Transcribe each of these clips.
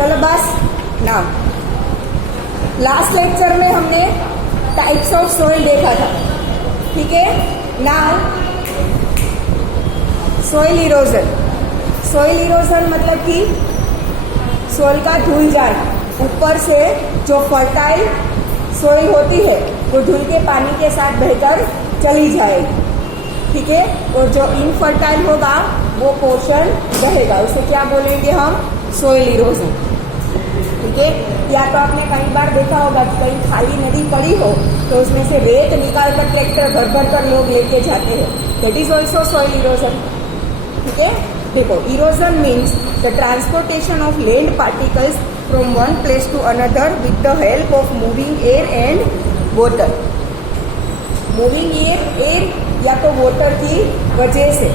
चलो बस now last lecture में हमने टाइप्स ऑफ सोइल देखा था, ठीक है। Now soil erosion. Soil erosion मतलब कि सोइल का धुल जाना, ऊपर से जो फर्टाइल सोइल होती है वो धुल के पानी के साथ बहकर चली जाएगी, ठीक है। और जो इनफर्टाइल होगा वो पोर्शन रहेगा, उसे क्या बोलेंगे हम? सोइल इरोजन, ठीक है। या तो आपने कई बार देखा होगा कि कहीं खाली नदी पड़ी हो तो उसमें से रेत निकाल कर ट्रैक्टर भर भर कर लोग लेके जाते हैं, that is also soil erosion, ठीक है। देखो, erosion means the transportation of land particles from one place to another with the help of moving air and water. Moving air या तो वाटर की वजह से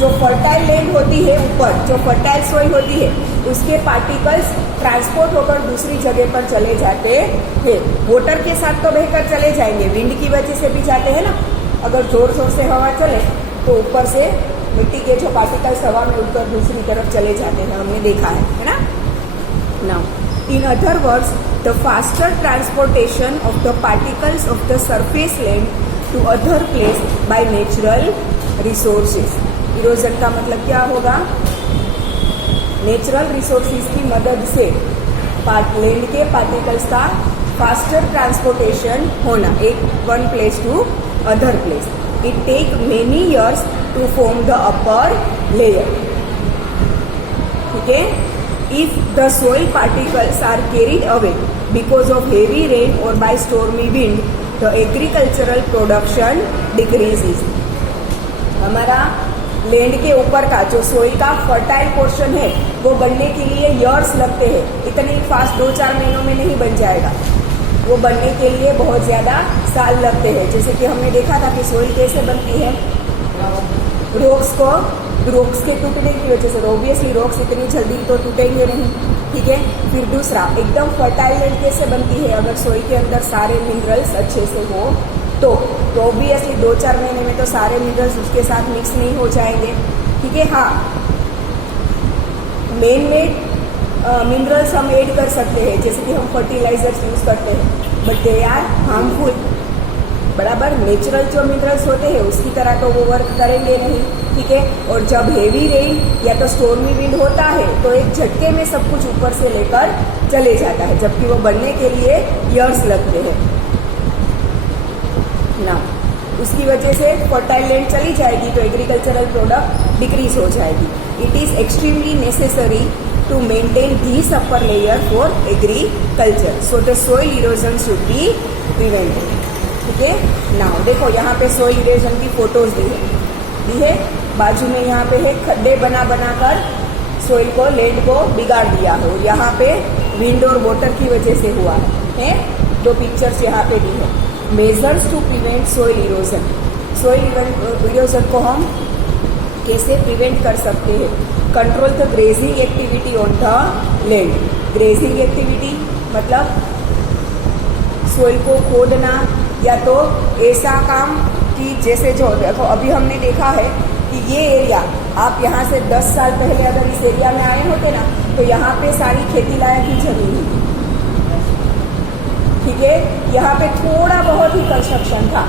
जो फर्टाइल लैंड होती है, ऊपर जो फर्टाइल सोइल होती है उसके पार्टिकल्स ट्रांसपोर्ट होकर दूसरी जगह पर चले जाते हैं। वाटर के साथ तो बहकर चले जाएंगे, विंड की वजह से भी जाते हैं ना। अगर जोर जोर से हवा चले तो ऊपर से मिट्टी के जो पार्टिकल्स हवा में उड़कर दूसरी तरफ चले जाते हैं, हमने देखा है ना। Now in other words the faster transportation of the particles of the surface land to other place by natural resources. Erosion का मतलब क्या होगा? नेचुरल रिसोर्सेज की मदद से लैंड के पार्टिकल्स का फास्टर ट्रांसपोर्टेशन होना, एक one place to other place. It take many years to form the upper layer, ठीक है। If the soil particles are carried away because of heavy rain और by stormy wind the agricultural production decreases. हमारा land के ऊपर का जो soil का fertile portion है वो बनने के लिए इयर्स लगते हैं, इतने फास्ट 2-4 महीनों में नहीं बन जाएगा, वो बनने के लिए बहुत ज्यादा साल लगते हैं। जैसे कि हमने देखा था कि सोइल कैसे बनती है, रॉक्स के टूटने की वजह से। ऑब्वियसली रॉक्स इतनी जल्दी तो टूटेंगे नहीं, ठीक है। फिर दूसरा, एकदम फर्टाइल लैंड कैसे बनती है? अगर सोइल के अंदर सारे मिनरल्स अच्छे से हो तो ऑब्वियसली 2-4 महीने में तो सारे मिनरल्स उसके साथ मिक्स नहीं हो जाएंगे, ठीक है। हाँ, मेन मिनरल्स हम ऐड कर सकते हैं, जैसे कि हम फर्टिलाइजर्स यूज करते हैं, बट दे आर हार्मफुल, बराबर। नेचुरल जो मिनरल्स होते हैं उसकी तरह तो वो वर्क करेंगे नहीं, ठीक है। और जब हेवी रेन या तो स्टॉर्मी विंड होता है तो एक झटके में सब कुछ ऊपर से लेकर चले जाता है, जबकि वो बनने के लिए ईयर्स लगते हैं ना। उसकी वजह से फर्टाइल लैंड चली जाएगी तो एग्रीकल्चरल प्रोडक्ट डिक्रीज हो जाएगी। It is extremely necessary to maintain this upper layer for agriculture, so the soil erosion should be prevented, ठीक है। नाउ देखो, यहाँ पे सोइल इरोजन की फोटोज दी है। बाजू में यहाँ पे है खड्डे बना कर सोइल को, लैंड को बिगाड़ दिया है, और यहाँ पे विंड और वाटर की वजह से हुआ है। 2 पिक्चर्स यहाँ पे दी है। Measures to prevent soil erosion. Soil erosion को हम कैसे प्रिवेंट कर सकते हैं? Control the grazing activity on the land. Grazing activity मतलब सोइल को खोदना, या तो ऐसा काम कि जैसे जो देखो अभी हमने देखा है कि ये एरिया, आप यहाँ से 10 साल पहले अगर इस एरिया में आए होते ना तो यहाँ पे सारी खेती लायक ही जमीन थी, ठीक है। यहाँ पे थोड़ा बहुत ही कंस्ट्रक्शन था,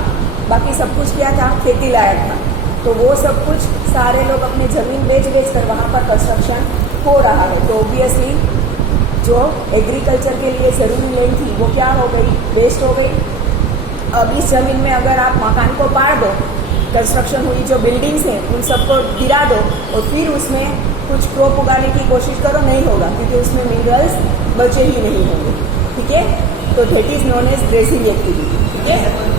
बाकी सब कुछ क्या था? खेती लायक था। तो वो सब कुछ सारे लोग अपने जमीन बेच कर वहाँ पर कंस्ट्रक्शन हो रहा है, तो ऑब्वियसली जो एग्रीकल्चर के लिए जरूरी लैंड थी वो क्या हो गई? वेस्ट हो गई। अब इस जमीन में अगर आप मकान को पाड़ दो, कंस्ट्रक्शन हुई जो बिल्डिंग्स हैं उन सबको गिरा दो और फिर उसमें कुछ क्रॉप उगाने की कोशिश करो, नहीं होगा, क्योंकि उसमें मिनरल्स बचे ही नहीं होंगे, ठीक है। तो that is known as grazing activity, ठीक है।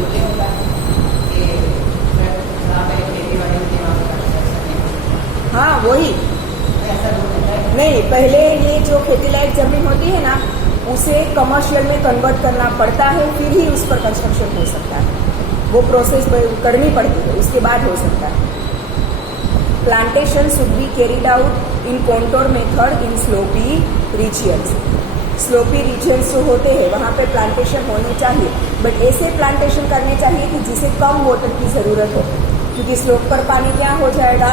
हाँ, वही नहीं, पहले ये जो खेती लायक जमीन होती है ना उसे कमर्शियल में कन्वर्ट करना पड़ता है, फिर ही उस पर कंस्ट्रक्शन हो सकता है। वो प्रोसेस करनी पड़ती है, उसके बाद हो सकता है। Plantation should be carried out in contour method in slopy regions. Slopy regions जो होते हैं वहाँ पे प्लांटेशन होने चाहिए, बट ऐसे प्लांटेशन करने चाहिए कि जिसे कम वाटर की ज़रूरत हो, क्योंकि स्लोप पर पानी क्या हो जाएगा?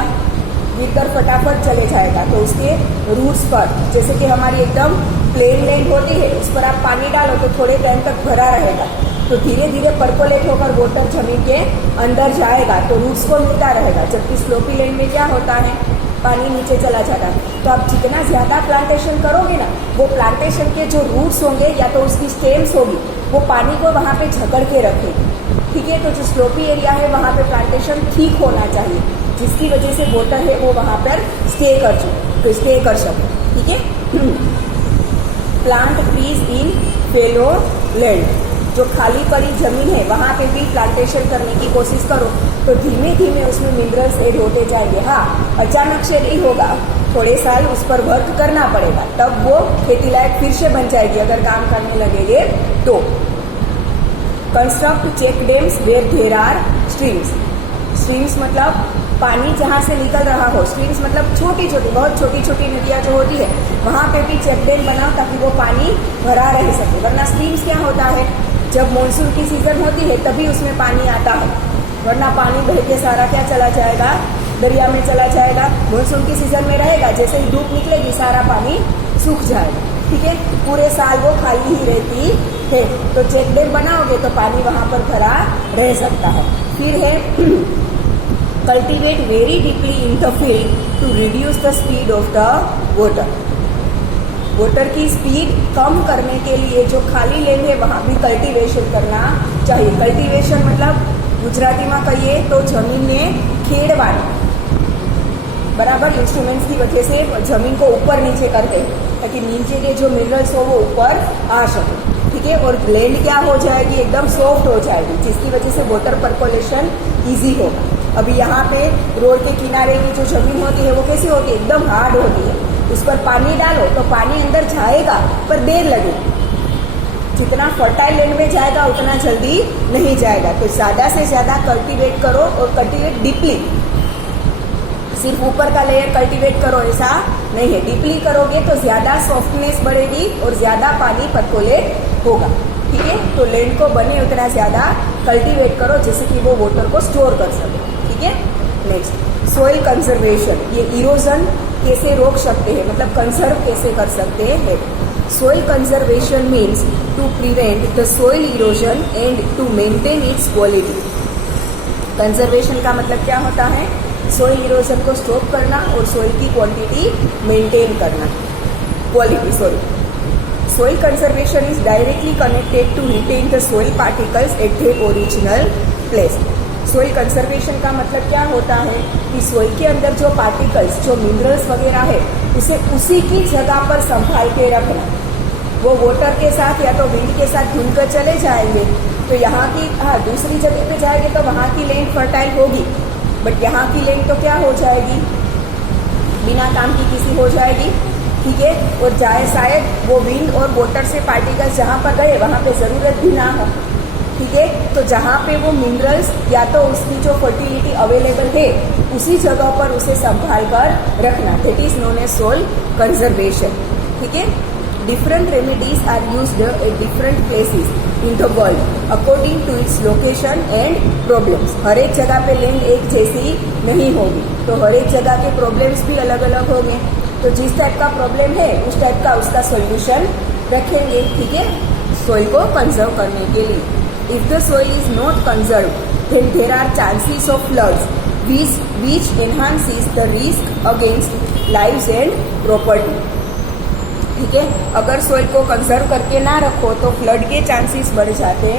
गिरकर फटाफट चले जाएगा, तो उसके रूट्स पर, जैसे कि हमारी एकदम प्लेन लैंड होती है उस पर आप पानी डालो तो थोड़े टाइम तक भरा रहेगा, तो धीरे धीरे परकोलेट होकर वाटर जमीन के अंदर जाएगा तो रूट्स को मिलता रहेगा। जबकि स्लोपी लैंड में क्या होता है, पानी नीचे चला जाता है। तो आप जितना ज़्यादा प्लांटेशन करोगे ना, वो प्लांटेशन के जो रूट्स होंगे या तो उसकी स्टेम्स होगी, वो पानी को वहाँ पे झकड़ के रखेगी। ठीक है, तो जो स्लोपी एरिया है वहाँ पे प्लांटेशन ठीक होना चाहिए, जिसकी वजह से वाटर है वो वहाँ पर स्टे कर सके। ठीक है, प्लांट ट्रीज इन फेलो लैंड, जो खाली पड़ी जमीन है वहाँ पे भी प्लांटेशन करने की कोशिश करो तो धीमे धीमे उसमें मिनरल्स ऐड होते जाएंगे। हाँ, अचानक से नहीं होगा, थोड़े साल उस पर वर्क करना पड़ेगा, तब वो खेती लायक फिर से बन जाएगी अगर काम करने लगेंगे तो। Construct check dams where there are streams. Streams मतलब पानी जहाँ से निकल रहा हो, स्ट्रीम्स मतलब छोटी छोटी बहुत छोटी छोटी नदियाँ जो होती है वहाँ पे भी चेक डैम बनाओ ताकि वो पानी भरा रह सके। वरना स्ट्रीम्स क्या होता है, जब मानसून की सीजन होती है तभी उसमें पानी आता है, वरना पानी बह के सारा क्या चला जाएगा, दरिया में चला जाएगा। मानसून की सीजन में रहेगा, जैसे ही धूप निकलेगी सारा पानी सूख जाएगा। ठीक है, पूरे साल वो खाली ही रहती है। तो चेक डैम बनाओगे तो पानी वहाँ पर भरा रह सकता है। फिर है cultivate very deeply in the field to reduce the speed of the water. Water की स्पीड कम करने के लिए जो खाली लैंड है वहाँ भी कल्टीवेशन करना चाहिए। कल्टीवेशन मतलब गुजराती में कहिए तो जमीन ने खेड़वानी, बराबर इंस्ट्रूमेंट्स की वजह से जमीन को ऊपर नीचे करते हैं ताकि नीचे के जो मिनरल्स हो वो ऊपर आ सके। ठीक है, और लैंड क्या हो जाएगी, एकदम सॉफ्ट हो जाएगी, जिसकी वजह से वाटर परकोलेशन ईजी होगा। अभी यहाँ पे रोड के किनारे की जो जमीन होती है वो कैसी होती है, एकदम हार्ड होती है, उस पर पानी डालो तो पानी अंदर जाएगा पर देर लगेगी। जितना फर्टाइल लैंड में जाएगा उतना जल्दी नहीं जाएगा। तो ज़्यादा से ज़्यादा कल्टीवेट करो और कल्टीवेट डीपली, सिर्फ ऊपर का लेयर कल्टीवेट करो ऐसा नहीं है, डीपली करोगे तो ज़्यादा सॉफ्टनेस बढ़ेगी और ज़्यादा पानी परकोलेट होगा। ठीक है, तो लैंड को बने उतना ज़्यादा कल्टीवेट करो जिससे कि वो वाटर को स्टोर कर सके। ठीक है, नेक्स्ट सोइल कंजर्वेशन, ये इरोजन कैसे रोक सकते हैं, मतलब कंजर्व कैसे कर सकते हैं। Soil conservation means to prevent the soil erosion and to maintain its quality. Conservation का मतलब क्या होता है, सोइल इरोजन को स्टॉप करना और सोइल की क्वांटिटी मेंटेन करना, quality sorry. Soil conservation is directly connected to retain the soil particles at their original place. Soil conservation का मतलब क्या होता है कि सोइल के अंदर जो पार्टिकल्स, जो मिनरल्स वगैरह है, उसे उसी की जगह पर संभाल के रखना। वो वाटर के साथ या तो विंड के साथ धुल कर चले जाएंगे तो यहाँ की दूसरी जगह पे जाएंगे तो वहाँ की लैंड फर्टाइल होगी, बट यहाँ की लैंड तो क्या हो जाएगी, बिना काम की किसी हो जाएगी। ठीक है, और चाहे शायद वो विंड और वाटर से पार्टिकल्स जहाँ पर गए वहाँ पे ज़रूरत भी ना हो। ठीक है, तो जहाँ पे वो मिनरल्स या तो उसकी जो फर्टिलिटी अवेलेबल है उसी जगह पर उसे संभाल कर रखना, that is known as soil conservation. ठीक है, different remedies are used at different places in the world according to its location and problems. हर एक जगह पे लैंड एक जैसी नहीं होगी, तो हर एक जगह के प्रॉब्लम्स भी अलग अलग होंगे। तो जिस टाइप का प्रॉब्लम है उस टाइप का उसका सॉल्यूशन रखेंगे। ठीक है, सोइल को कंजर्व करने के लिए। If the soil is not conserved, then there are chances of floods, which enhances the risk against lives and property. ठीक है, अगर सोइल को कंजर्व करके ना रखो तो फ्लड के चांसेस बढ़ जाते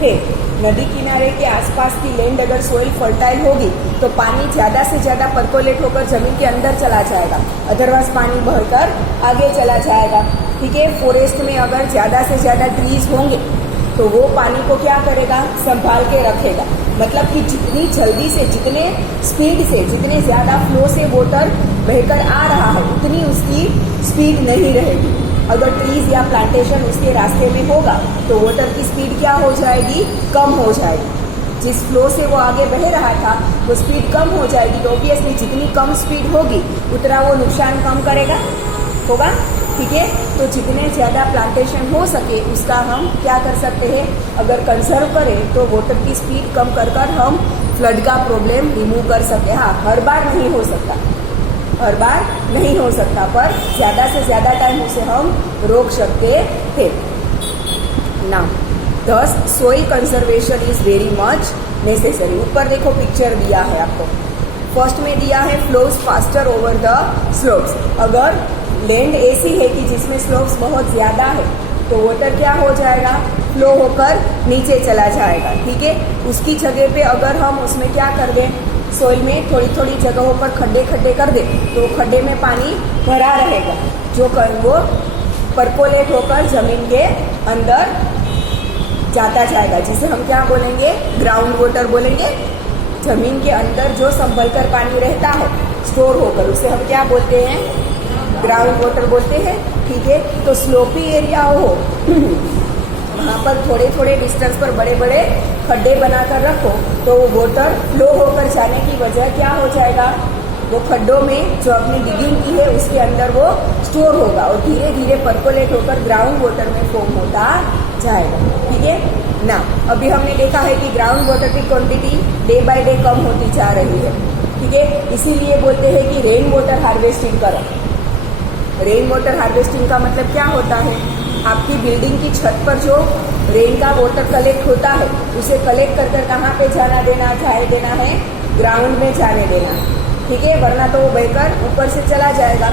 हैं। नदी किनारे के आसपास की लैंड अगर सोइल फर्टाइल होगी तो पानी ज़्यादा से ज़्यादा परकोलेट होकर जमीन के अंदर चला जाएगा, अदरवाइज पानी भरकर आगे चला जाएगा। ठीक है, फॉरेस्ट में अगर ज़्यादा से ज़्यादा ट्रीज होंगे तो वो पानी को क्या करेगा, संभाल के रखेगा। मतलब कि जितनी जल्दी से, जितने स्पीड से, जितने ज़्यादा फ्लो से वाटर बहकर आ रहा है उतनी उसकी स्पीड नहीं रहेगी। अगर ट्रीज या प्लांटेशन उसके रास्ते में होगा तो वाटर की स्पीड क्या हो जाएगी, कम हो जाएगी। जिस फ्लो से वो आगे बह रहा था वो स्पीड कम हो जाएगी, तो ऑब्वियसली जितनी कम स्पीड होगी उतना वो नुकसान कम करेगा होगा। ठीक है, तो जितने ज़्यादा प्लांटेशन हो सके उसका हम क्या कर सकते हैं, अगर कंजर्व करें तो वाटर की स्पीड कम कर हम फ्लड का प्रॉब्लम रिमूव कर सकते हैं। हाँ, हर बार नहीं हो सकता, हर बार नहीं हो सकता, पर ज़्यादा से ज़्यादा टाइम उसे हम रोक सकते थे। Now thus soil conservation is very much necessary। ऊपर देखो पिक्चर दिया है आपको, फर्स्ट में दिया है flows faster over the slopes. अगर लैंड ऐसी है कि जिसमें स्लोप्स बहुत ज़्यादा है तो वाटर क्या हो जाएगा, फ्लो होकर नीचे चला जाएगा। ठीक है, उसकी जगह पे अगर हम उसमें क्या कर दें, सोइल में थोड़ी थोड़ी जगहों पर खड्डे खड्डे कर दे तो खड्डे में पानी भरा रहेगा, जो वो परकोलेट होकर जमीन के अंदर जाता जाएगा, जिसे हम क्या बोलेंगे, ग्राउंड वाटर बोलेंगे। जमीन के अंदर जो संभल कर पानी रहता है स्टोर होकर, उसे हम क्या बोलते हैं, ग्राउंड वाटर बोलते हैं। ठीक है, तो स्लोपी एरिया हो वहाँ पर थोड़े थोड़े डिस्टेंस पर बड़े बड़े खड्डे बनाकर रखो तो वो वाटर फ्लो होकर जाने की वजह क्या हो जाएगा, वो खड्डों में जो अपनी डिगिंग की है उसके अंदर वो स्टोर होगा और धीरे धीरे परकोलेट होकर ग्राउंड वाटर में फॉर्म होता जाएगा। ठीक है ना, अभी हमने देखा है कि ग्राउंड वाटर की क्वांटिटी डे बाय डे कम होती जा रही है। ठीक है, इसीलिए बोलते हैं कि रेन वाटर हार्वेस्टिंग करो। रेन वाटर हार्वेस्टिंग का मतलब क्या होता है, आपकी बिल्डिंग की छत पर जो रेन का वाटर कलेक्ट होता है उसे कलेक्ट कर कहाँ पे जाना देना है, ग्राउंड में जाने देना है। ठीक है, वरना तो वो बहकर ऊपर से चला जाएगा।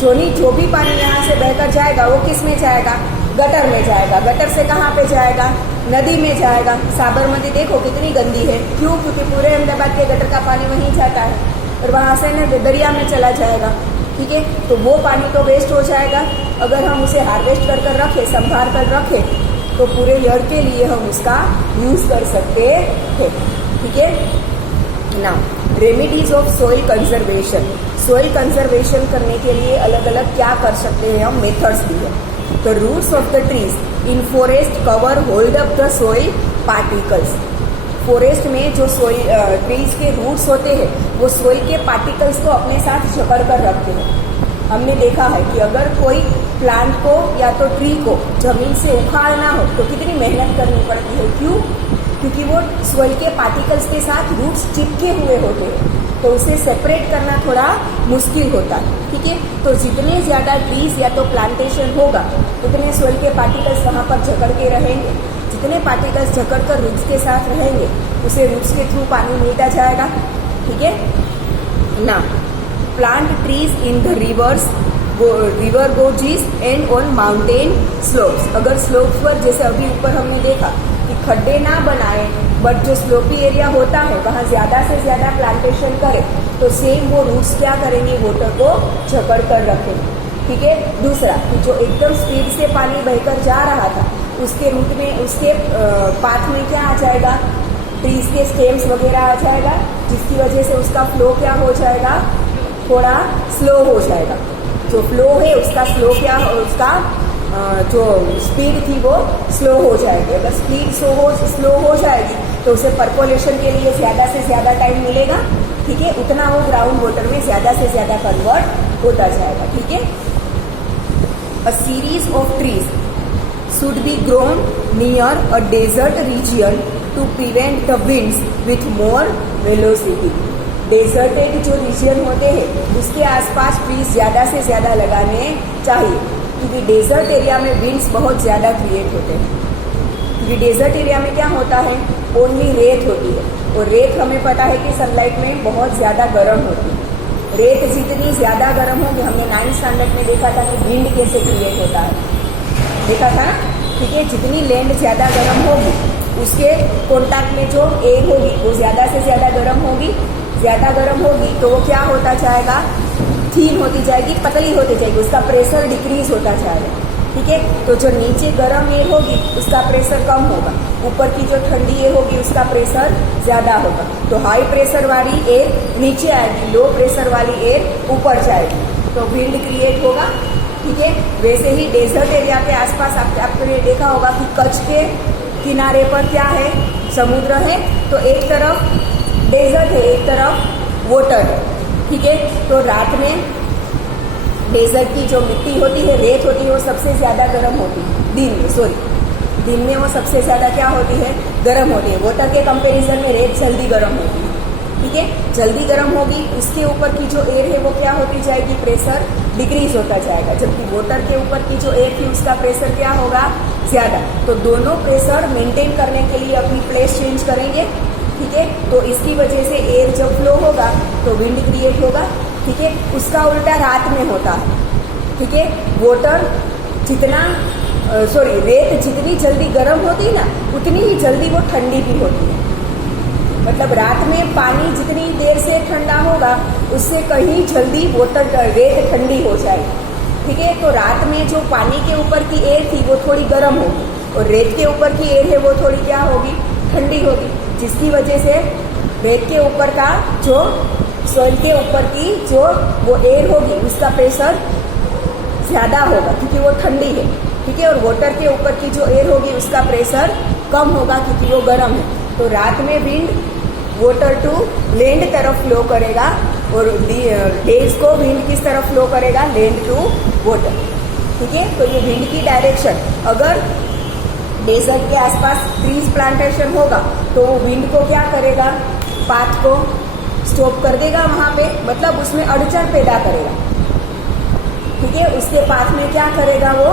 जो भी पानी यहाँ से बहकर जाएगा वो किस में जाएगा, गटर में जाएगा। गटर से कहाँ पे जाएगा, नदी में जाएगा। साबरमती देखो कितनी गंदी है, क्यों, क्योंकि पूरे अहमदाबाद के गटर का पानी वहीं जाता है और वहाँ से न दरिया में चला जाएगा। ठीक है, तो वो पानी तो वेस्ट हो जाएगा। अगर हम उसे हार्वेस्ट कर रखें, संभाल कर रखें, तो पूरे ईयर के लिए हम उसका यूज कर सकते हैं। ठीक है ना, remedies of soil conservation. Soil conservation करने के लिए अलग अलग क्या कर सकते हैं हम, मेथड्स भी है। The roots of the trees in forest cover hold up the soil particles. Forest में जो सॉइल ट्रीज के रूट्स होते हैं वो सॉइल के पार्टिकल्स को अपने साथ जकड़ कर रखते हैं। हमने देखा है कि अगर कोई प्लांट को या तो ट्री को जमीन से उखाड़ना हो तो कितनी मेहनत करनी पड़ती है, क्यों, क्योंकि वो सॉइल के पार्टिकल्स के साथ रूट्स चिपके हुए होते हैं, तो उसे सेपरेट करना थोड़ा मुश्किल होता है। ठीक है, तो जितने ज़्यादा ट्रीज या तो प्लांटेशन होगा उतने सॉइल के पार्टिकल्स वहाँ पर जकड़ के रहेंगे। जितने पार्टिकल्स जकड़ कर रूट्स के साथ रहेंगे उसे रूट्स के थ्रू पानी मिलता जाएगा। ठीक है ना, plant trees in the river gorges and on mountain slopes. अगर स्लोप्स पर, जैसे अभी ऊपर हमने देखा कि खड्डे ना बनाए, बट जो स्लोपी एरिया होता है वहाँ ज़्यादा से ज़्यादा प्लांटेशन करें, तो सेम वो रूट्स क्या करेंगे, वाटर को जकड़ कर रखेंगे। ठीक है, दूसरा कि जो एकदम स्पीड से पानी बहकर जा रहा था उसके रूट में, उसके पाथ में क्या आ जाएगा, ट्रीज के स्टेम्स वगैरह आ जाएगा, जिसकी वजह से उसका फ्लो क्या हो जाएगा, थोड़ा स्लो हो जाएगा। जो फ्लो है उसका स्लो क्या, उसका जो स्पीड थी वो स्लो हो जाएगी। अगर स्पीड स्लो हो जाएगी तो उसे परकोलेशन के लिए ज़्यादा से ज़्यादा टाइम मिलेगा। ठीक है, उतना वो ग्राउंड वाटर में ज़्यादा से ज़्यादा कन्वर्ट होता जाएगा। ठीक है, a series of trees should be grown near a desert region to prevent the winds with more velocity। Deserted जो रीजन होते हैं उसके आसपास ट्रीज ज़्यादा से ज़्यादा लगाने चाहिए, क्योंकि डेजर्ट एरिया में विंड्स बहुत ज़्यादा क्रिएट होते हैं। क्योंकि डेजर्ट एरिया में क्या होता है, ओनली रेत होती है, और रेत हमें पता है कि सनलाइट में बहुत ज़्यादा गर्म होती है। रेत जितनी ज़्यादा गर्म होगी, हमने 9th स्टैंडर्ड में देखा था कि विंड कैसे क्रिएट होता है, देखा था ना। ठीक है, जितनी लैंड ज़्यादा गर्म होगी उसके कॉन्टैक्ट में जो एयर होगी वो ज़्यादा से ज़्यादा गर्म होगी। ज़्यादा गर्म होगी तो वो क्या होता जाएगा, थीन होती जाएगी, पतली होती जाएगी, उसका प्रेशर डिक्रीज होता जाएगा। ठीक है, तो जो नीचे गर्म एयर होगी उसका प्रेशर कम होगा, ऊपर की जो ठंडी एयर होगी उसका प्रेशर ज़्यादा होगा। तो हाई प्रेशर वाली एयर नीचे आएगी, लो प्रेशर वाली एयर ऊपर जाएगी, तो विंड क्रिएट होगा। ठीक है, वैसे ही डेजर्ट एरिया के आसपास आपने देखा होगा कि कच्छ के किनारे पर क्या है, समुद्र है, तो एक तरफ डेजर्ट है, एक तरफ वाटर है। ठीक है, तो रात में डेजर्ट की जो मिट्टी होती है, रेत होती है, वो सबसे ज़्यादा गर्म होती है। दिन में वो सबसे ज़्यादा क्या होती है, गर्म होती है। वाटर के कंपैरिजन में रेत जल्दी गर्म होती है। ठीक है, जल्दी गर्म होगी, उसके ऊपर की जो एयर है वो क्या होती जाएगी, प्रेशर डिक्रीज होता जाएगा, जबकि वाटर के ऊपर की जो एयर थी उसका प्रेशर क्या होगा, ज्यादा। तो दोनों प्रेशर मेंटेन करने के लिए अपनी प्लेस चेंज करेंगे, ठीक है। तो इसकी वजह से एयर जब फ्लो होगा तो विंड क्रिएट होगा, ठीक है। उसका उल्टा रात में होता है, ठीक है। वाटर जितना रेत जितनी जल्दी गर्म होती है ना, उतनी ही जल्दी वो ठंडी भी होती है। मतलब रात में पानी जितनी देर से ठंडा होगा उससे कहीं जल्दी रेत ठंडी हो जाएगी, ठीक है। तो रात में जो पानी के ऊपर की एयर थी वो थोड़ी गर्म होगी और रेत के ऊपर की एयर है वो थोड़ी क्या होगी, ठंडी होगी, जिसकी वजह से रेत के ऊपर का जो सॉइल के ऊपर की जो वो एयर होगी उसका प्रेशर ज्यादा होगा क्योंकि वो ठंडी है, ठीक है। और वाटर के ऊपर की जो एयर होगी उसका प्रेशर कम होगा क्योंकि वो गर्म है। तो रात में विंड वाटर टू लैंड तरफ फ्लो करेगा और डेज को विंड किस तरफ फ्लो करेगा, लैंड टू वाटर, ठीक है। तो ये विंड की डायरेक्शन, अगर डेजर्ट के आसपास ट्रीज प्लांटेशन होगा तो वो विंड को क्या करेगा, पाथ को स्टॉप कर देगा वहां पे, मतलब उसमें अड़चन पैदा करेगा, ठीक है। उसके पाथ में क्या करेगा, वो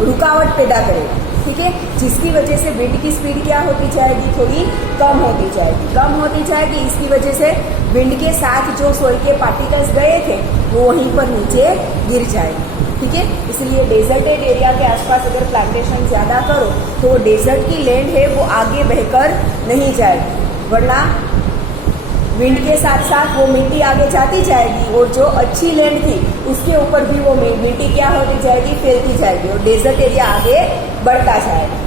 रुकावट पैदा करेगा, ठीक है। जिसकी वजह से विंड की स्पीड क्या होती जाएगी, थोड़ी कम होती जाएगी। इसकी वजह से विंड के साथ जो सोइल के पार्टिकल्स गए थे वो वहीं पर नीचे गिर जाएंगे, ठीक है। इसलिए डेजर्टेड एरिया के आसपास अगर प्लांटेशन ज्यादा करो तो वो डेजर्ट की लैंड है वो आगे बहकर नहीं जाएगी, वरना विंड के साथ साथ वो मिट्टी आगे जाती जाएगी और जो अच्छी लैंड थी उसके ऊपर भी वो मिट्टी क्या होती जाएगी, फैलती जाएगी और डेजर्ट एरिया आगे बढ़ता जाएगा,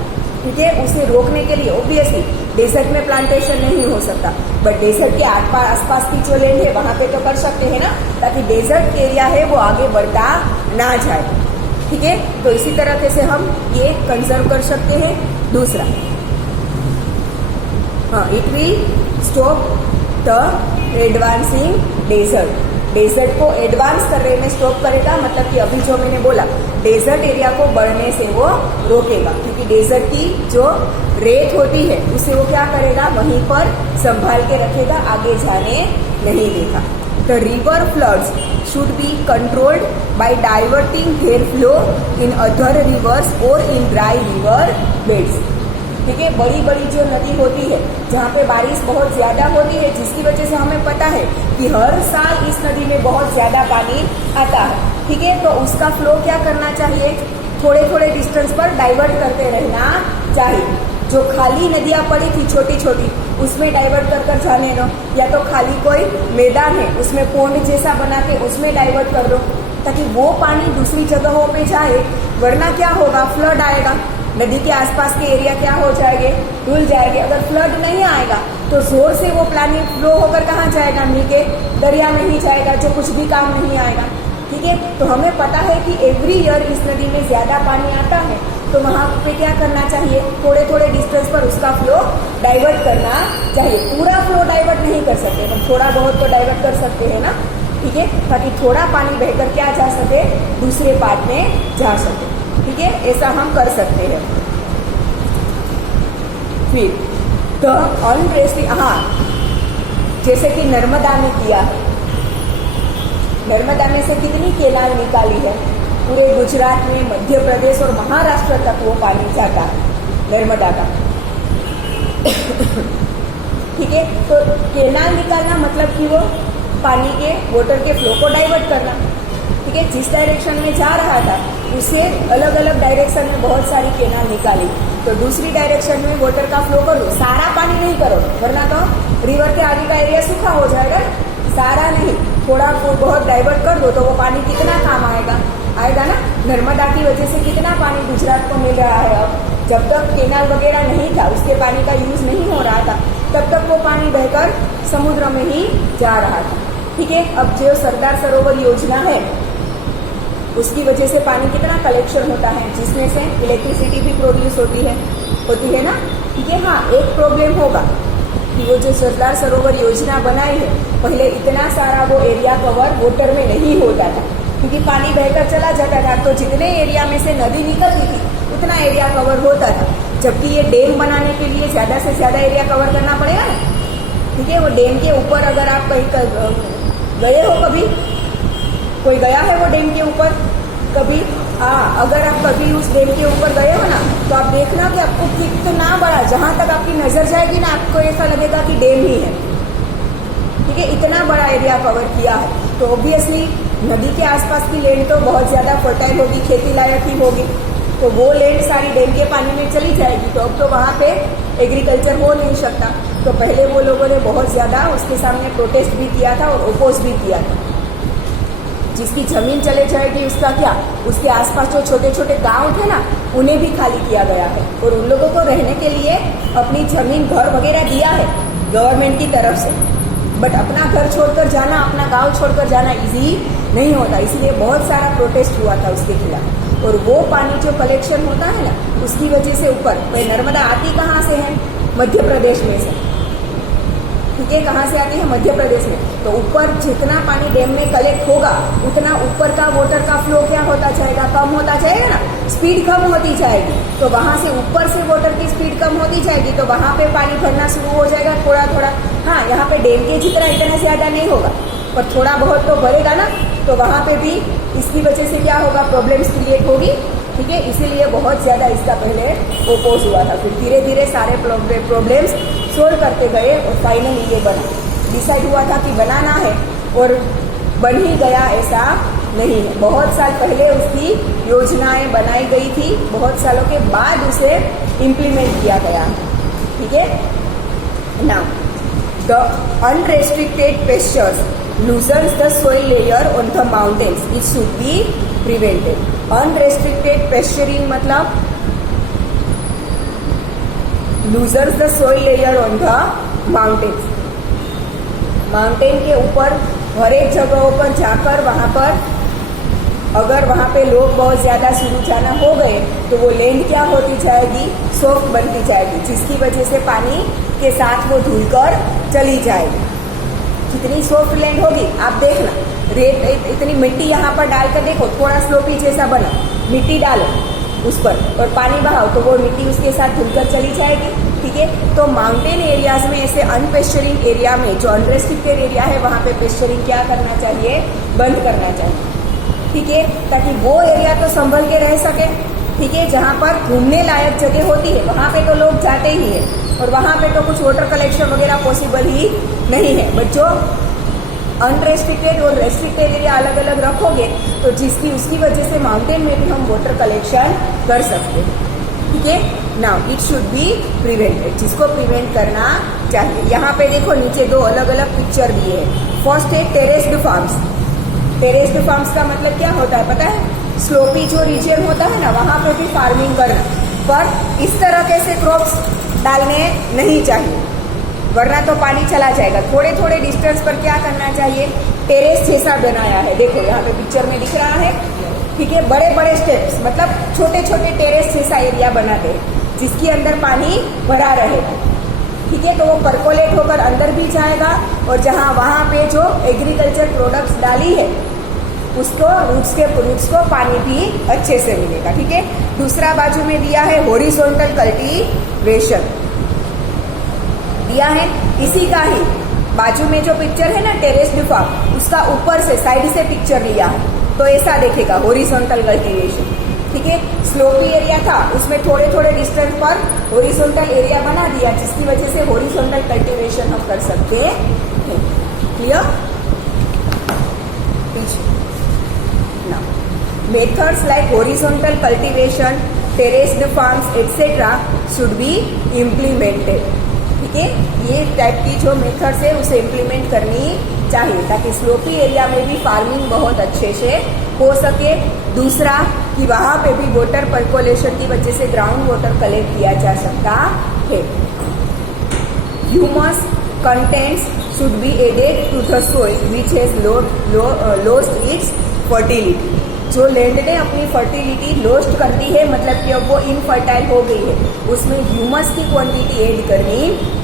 ठीक है। उसे रोकने के लिए ऑब्वियसली डेजर्ट में प्लांटेशन नहीं हो सकता, बट डेजर्ट के आसपास की जो लैंड है वहां पे तो कर सकते हैं ना, ताकि डेजर्ट एरिया है वो आगे बढ़ता ना जाए, ठीक है। तो इसी तरह से हम ये कंजर्व कर सकते हैं। दूसरा, it will stop the advancing desert को एडवांस करने में स्टॉप करेगा, मतलब कि अभी जो मैंने बोला डेजर्ट एरिया को बढ़ने से वो रोकेगा, क्योंकि डेजर्ट की जो रेत होती है उसे वो क्या करेगा, वहीं पर संभाल के रखेगा, आगे जाने नहीं देगा। The river floods should be controlled by diverting their flow in other rivers और इन ड्राई रिवर बेड्स, ठीक है। बड़ी बड़ी जो नदी होती है जहाँ पे बारिश बहुत ज्यादा होती है, जिसकी वजह से हमें पता है कि हर साल इस नदी में बहुत ज्यादा पानी आता है, ठीक है। तो उसका फ्लो क्या करना चाहिए, थोड़े थोड़े डिस्टेंस पर डाइवर्ट करते रहना चाहिए। जो खाली नदियां पड़ी थी छोटी छोटी उसमें डाइवर्ट कर जाने दो, या तो खाली कोई मैदान है उसमें पोंड जैसा बना के उसमें डाइवर्ट कर दो, ताकि वो पानी दूसरी जगहों पे जाए, वरना क्या होगा, फ्लड आएगा, नदी के आसपास के एरिया क्या हो जाएंगे, धुल जाएंगे। अगर फ्लड नहीं आएगा तो जोर से वो पानी फ्लो होकर कहाँ जाएगा, नीचे दरिया में ही जाएगा, जो कुछ भी काम नहीं आएगा, ठीक है। तो हमें पता है कि एवरी ईयर इस नदी में ज्यादा पानी आता है, तो वहां पे क्या करना चाहिए, थोड़े थोड़े डिस्टेंस पर उसका फ्लो डाइवर्ट करना चाहिए। पूरा फ्लो डाइवर्ट नहीं कर सकते, तो थोड़ा बहुत तो डाइवर्ट कर सकते हैं ना, ठीक है, ताकि थोड़ा पानी बहकर क्या जा सके, दूसरे पार्ट में जा सके, ठीक है। ऐसा हम कर सकते हैं। फिर द अनरेस्टिंग, जैसे कि नर्मदा में किया है, नर्मदा में से कितनी केनाल निकाली है, पूरे गुजरात में, मध्य प्रदेश और महाराष्ट्र तक वो पानी जाता है नर्मदा का, ठीक है। तो केनाल निकालना मतलब कि वो पानी के वाटर के फ्लो को डाइवर्ट करना, ठीक है। जिस डायरेक्शन में जा रहा था उसे अलग अलग डायरेक्शन में बहुत सारी केनाल निकाली, तो दूसरी डायरेक्शन में वाटर का फ्लो करो, सारा पानी नहीं करो, वरना तो रिवर के आगे का एरिया सूखा हो जाएगा, सारा नहीं, थोड़ा बहुत डाइवर्ट कर दो तो वो पानी कितना काम आएगा ना। नर्मदा की वजह से कितना पानी गुजरात को मिल रहा है। अब जब तक केनाल वगैरह नहीं था, उसके पानी का यूज नहीं हो रहा था, तब तक वो पानी बहकर समुद्र में ही जा रहा था, ठीक है। अब जो सरदार सरोवर योजना है उसकी वजह से पानी कितना कलेक्शन होता है, जिसमें से इलेक्ट्रिसिटी भी प्रोड्यूस होती है ना, ठीक है। एक प्रॉब्लम होगा कि वो जो सरदार सरोवर योजना बनाई है, पहले इतना सारा वो एरिया कवर वाटर में नहीं होता था, क्योंकि पानी बहकर चला जाता था, तो जितने एरिया में से नदी निकलती थी उतना एरिया कवर होता था। जबकि ये डैम बनाने के लिए ज्यादा से ज्यादा एरिया कवर करना पड़ेगा ना, ठीक है। वो डैम के ऊपर अगर आप कहीं गए हो, कभी कोई गया है वो डैम के ऊपर कभी? हाँ, अगर आप कभी उस डैम के ऊपर गए हो ना, तो आप देखना कि आपको कितना बड़ा, जहां तक आपकी नजर जाएगी ना, आपको ऐसा लगेगा कि डैम ही है। ठीक है, इतना बड़ा एरिया कवर किया है। तो ऑब्वियसली नदी के आसपास की लैंड तो बहुत ज्यादा फर्टाइल होगी, खेती लायक ही होगी। तो वो लैंड सारी डैम के पानी में चली जाएगी, तो अब तो वहां पे एग्रीकल्चर हो नहीं सकता। तो पहले वो लोगों ने बहुत ज्यादा उसके सामने प्रोटेस्ट भी किया था और ओपोज भी किया था। जिसकी जमीन चले जाएगी उसका क्या, उसके आसपास जो छोटे छोटे गांव थे ना, उन्हें भी खाली किया गया है और उन लोगों को रहने के लिए अपनी जमीन, घर वगैरह दिया है गवर्नमेंट की तरफ से। बट अपना घर छोड़कर जाना, अपना गांव छोड़कर जाना इजी नहीं होता, इसलिए बहुत सारा प्रोटेस्ट हुआ था उसके खिलाफ। और वो पानी जो कलेक्शन होता है ना, उसकी वजह से ऊपर, भाई नर्मदा आती कहाँ से है? मध्य प्रदेश में से। ठीक है, कहाँ से आती है? मध्य प्रदेश में। तो ऊपर जितना पानी डैम में कलेक्ट होगा, उतना ऊपर का वाटर का फ्लो क्या होता जाएगा? कम होता जाएगा ना, स्पीड कम होती जाएगी। तो वहां से ऊपर से वाटर की स्पीड कम होती जाएगी, तो वहां पे पानी भरना शुरू हो जाएगा थोड़ा थोड़ा। हाँ, यहाँ पे डैम के जितना इतना ज्यादा नहीं होगा, पर थोड़ा बहुत तो भरेगा ना, तो वहां पे भी इसकी वजह से क्या होगा? प्रॉब्लम्स क्रिएट होगी। ठीक है, इसीलिए बहुत ज्यादा इसका पहले ओपोज हुआ था। फिर धीरे धीरे सारे प्रॉब्लम्स सोल्व करते गए और फाइनली ये बना। डिसाइड हुआ था कि बनाना है और बन ही गया, ऐसा नहीं है। बहुत साल पहले उसकी योजनाएं बनाई गई थी, बहुत सालों के बाद उसे इम्प्लीमेंट किया गया। ठीक है, now the unrestricted pastures loosens the soil layer on the mountains. It should be prevented. Unrestricted pasturing मतलब loosens the soil layer on the mountains. Mountain के ऊपर हर एक जगहों पर जाकर वहां पर अगर वहां पे लोग बहुत ज्यादा शुरू जाना हो गए, तो वो लैंड क्या होती जाएगी? सॉफ्ट बनती जाएगी, जिसकी वजह से पानी के साथ वो धुलकर चली जाएगी। जितनी सॉफ्ट लैंड होगी, आप देखना, रेत इतनी मिट्टी यहाँ पर डालकर देखो, थोड़ा स्लोपी जैसा बना, मिट्टी डालो उस पर और पानी बहाओ, तो वो मिट्टी उसके साथ धुलकर चली जाएगी। ठीक है, तो माउंटेन एरियाज में, ऐसे अनपेस्चरिंग एरिया में, जो अनरेस्ट्रिक्टेड एरिया है, वहां पे पेस्चरिंग क्या करना चाहिए? बंद करना चाहिए। ठीक है, ताकि वो एरिया तो संभल के रह सके। ठीक है, जहाँ पर घूमने लायक जगह होती है वहां पे तो लोग जाते ही है, और वहां पे तो कुछ वाटर कलेक्शन वगैरह पॉसिबल ही नहीं है। बट जो अनरेस्ट्रिक्टेड और रेस्ट्रिक्टेड एरिया अलग अलग रखोगे, तो जिसकी उसकी वजह से माउंटेन में भी हम वाटर कलेक्शन कर सकते हैं। ठीक है, now it should be prevented, जिसको प्रिवेंट करना चाहिए। यहाँ पे देखो, नीचे दो अलग अलग पिक्चर दिए हैं। फर्स्ट है टेरेस्ड फार्म्स। टेरेस्ड फार्म्स का मतलब क्या होता है पता है? स्लोपी जो रीजन होता है ना, वहां पे भी फार्मिंग करना, पर इस तरह के से क्रॉप्स डालने नहीं चाहिए, वरना तो पानी चला जाएगा। थोड़े थोड़े डिस्टेंस पर क्या करना चाहिए? टेरेस जैसा बनाया है, देखो यहाँ पे पिक्चर में दिख रहा है। ठीक है, बड़े बड़े स्टेप्स, मतलब छोटे छोटे टेरेस जैसा एरिया बनाते हैं, जिसके अंदर पानी भरा रहेगा। ठीक है, तो वो परकोलेट होकर अंदर भी जाएगा, और जहाँ वहां पे जो एग्रीकल्चर प्रोडक्ट्स डाली है, उसको रूट्स को पानी भी अच्छे से मिलेगा। ठीक है, दूसरा बाजू में दिया है हॉरिजॉन्टल कल्टीवेशन दिया है। इसी का ही बाजू में जो पिक्चर है ना, टेरेस्ड फार्म, उसका ऊपर से साइड से पिक्चर लिया है, तो ऐसा देखेगा हॉरिजॉन्टल कल्टीवेशन। ठीक है, स्लोपी एरिया था, उसमें थोड़े थोड़े डिस्टेंस पर हॉरिजॉन्टल एरिया बना दिया, जिसकी वजह से हॉरिजॉन्टल कल्टीवेशन हम कर सकते हैं। Clear? Methods like horizontal cultivation, terraced farms, etc. should be implemented. ठीक है, ये टाइप की जो मेथड्स है उसे इम्प्लीमेंट करनी चाहिए, ताकि स्लोपी एरिया में भी फार्मिंग बहुत अच्छे से हो सके। दूसरा कि वहां पे भी वाटर पर्कोलेशन की वजह से ग्राउंड वाटर कलेक्ट किया जा सकता है। Humus contents should be added to the soil which has lost its fertility. जो लैंड ने अपनी फर्टिलिटी लॉस्ट कर दी है, मतलब कि अब वो इनफर्टाइल हो गई है, उसमें ह्यूमस की क्वांटिटी ऐड करनी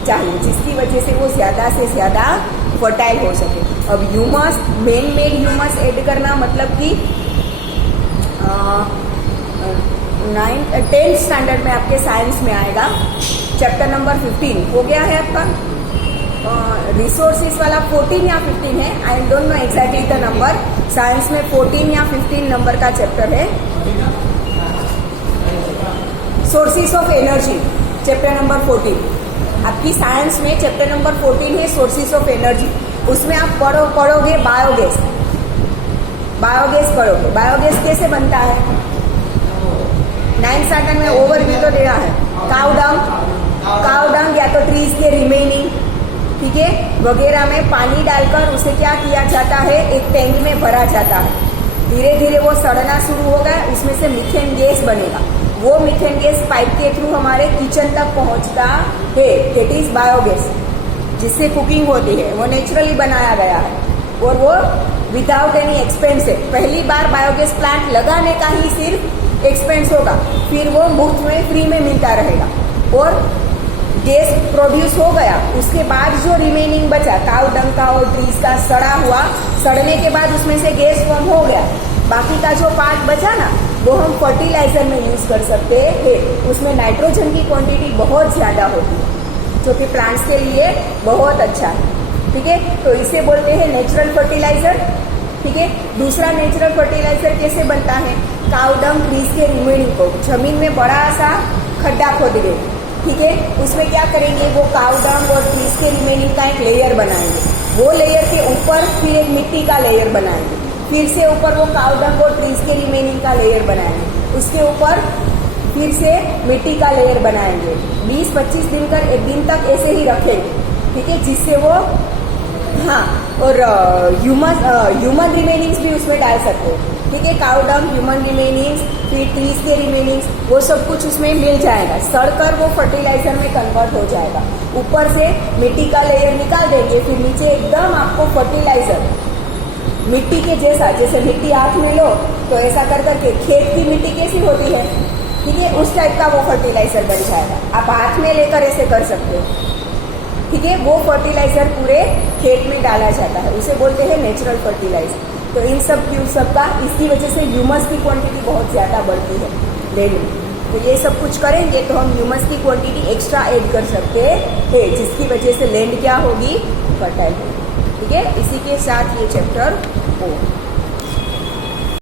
चाहिए, जिसकी वजह से वो ज्यादा से ज्यादा फर्टाइल हो सके। अब humus, man made humus add करना मतलब कि 10th स्टैंडर्ड में आपके साइंस में आएगा, चैप्टर नंबर 15 हो गया है आपका, रिसोर्सिस वाला 14 या 15 है, I don't know exactly the number. Science में 14 या 15 नंबर का चैप्टर है, sources of energy, chapter number 14। आपकी साइंस में चैप्टर नंबर 14 है सोर्सेस ऑफ एनर्जी। उसमें आप पढ़ोगे बायोगैस। बायोगैस पढ़ोगे, बायोगैस कैसे बनता है, 9th स्टैंडर्ड में ओवरव्यू तो दिया है। काउ डंग या तो ट्रीज के रिमेनिंग, ठीक है, वगैरह में पानी डालकर उसे क्या किया जाता है, एक टैंक में भरा जाता है। धीरे धीरे वो सड़ना शुरू होगा, उसमें से मीथेन गैस बनेगा। वो मीथेन गैस पाइप के थ्रू हमारे किचन तक पहुंचता है, दैट इज बायोगैस, जिससे कुकिंग होती है। वो नेचुरली बनाया गया है और वो विदाउट एनी एक्सपेंस है। पहली बार बायोगैस प्लांट लगाने का ही सिर्फ एक्सपेंस होगा, फिर वो मुफ्त में फ्री में मिलता रहेगा। और गैस प्रोड्यूस हो गया, उसके बाद जो रिमेनिंग बचा काउ डंग का और ट्रीज का सड़ा हुआ, सड़ने के बाद उसमें से गैस फॉर्म हो गया, बाकी का जो पार्ट बचा ना, वो हम फर्टिलाइजर में यूज कर सकते हैं। उसमें नाइट्रोजन की क्वांटिटी बहुत ज्यादा होती है, जो कि प्लांट्स के लिए बहुत अच्छा है, ठीक है। तो इसे बोलते हैं नेचुरल फर्टिलाइजर, ठीक है। दूसरा नेचुरल फर्टिलाइजर कैसे बनता है, काउ डंग ट्रीज के रिमेनिंग को जमीन में बड़ा सा खड्डा खोद गए, ठीक है, उसमें क्या करेंगे, वो काउ डंग और ट्रीज के रिमेनिंग का एक लेयर बनाएंगे। वो लेयर के ऊपर फिर एक मिट्टी का लेयर बनाएंगे, फिर से ऊपर वो काउ डंग और ट्रीज के रिमेनिंग का लेयर बनाएंगे, उसके ऊपर फिर से मिट्टी का लेयर बनाएंगे। 20-25 दिन कर एक दिन तक ऐसे ही रखेंगे, ठीक है, जिससे वो हाँ, और ह्यूमन रिमेनिंग्स भी उसमें डाल सकते हो, ठीक है। काउ डंग, ह्यूमन रिमेनिंग्स, फिर ट्रीज के रिमेनिंग्स, वो सब कुछ उसमें मिल जाएगा। सड़कर वो फर्टिलाइजर में कन्वर्ट हो जाएगा। ऊपर से मिट्टी का लेयर निकाल देंगे, फिर नीचे एकदम आपको फर्टिलाइजर मिट्टी के जैसा, जैसे मिट्टी हाथ में लो तो ऐसा कर करके खेत की मिट्टी कैसी होती है, ठीक है, उस टाइप का वो फर्टिलाइजर बन जाएगा। आप हाथ में लेकर ऐसे कर सकते हो, ठीक है। वो फर्टिलाइजर पूरे खेत में डाला जाता है, उसे बोलते हैं नेचुरल फर्टिलाइजर। तो इन सब का इसकी वजह से ह्यूमस की क्वांटिटी बहुत ज्यादा बढ़ती है लैंड में। तो ये सब कुछ करेंगे तो हम ह्यूमस की क्वांटिटी एक्स्ट्रा ऐड कर सकते हैं, जिसकी वजह से लैंड क्या होगी, फर्टाइल होगी, ठीक है। इसी के साथ ये चैप्टर हो